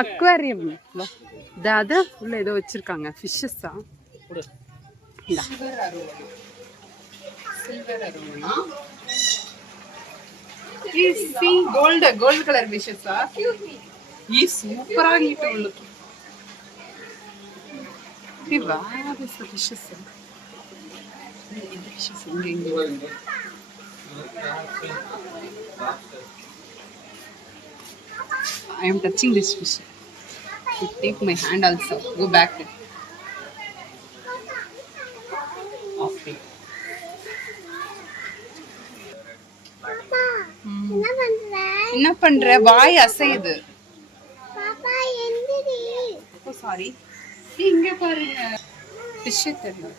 அக்வாரியம் அது உள்ள ஏதோ வச்சிருக்காங்க ஃபிஷ்ஷஸா. கோல்டு கலர் ஃபிஷ்ஷஸா சூப்பரா ஆகிட்டு உள்ளது. I am touching this fish. I take my hand also. Go back. Okay. பாப்பா என்ன பண்ற? வாய் அசையுது. பாப்பா எந்திரி. ஓ சாரி. இங்க பாருங்க. ஃபிஷ் தெரியும்.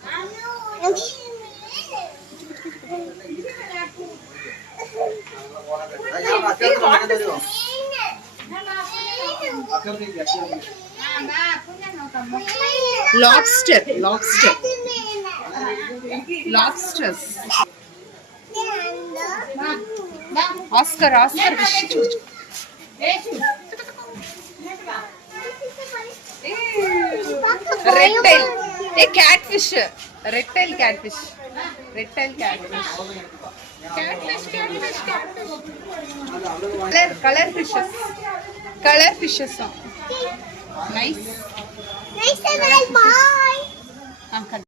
Lobsters. Oscar fish. Red tail. Catfish. Red tail catfish. Color fishes. Nice. Bye.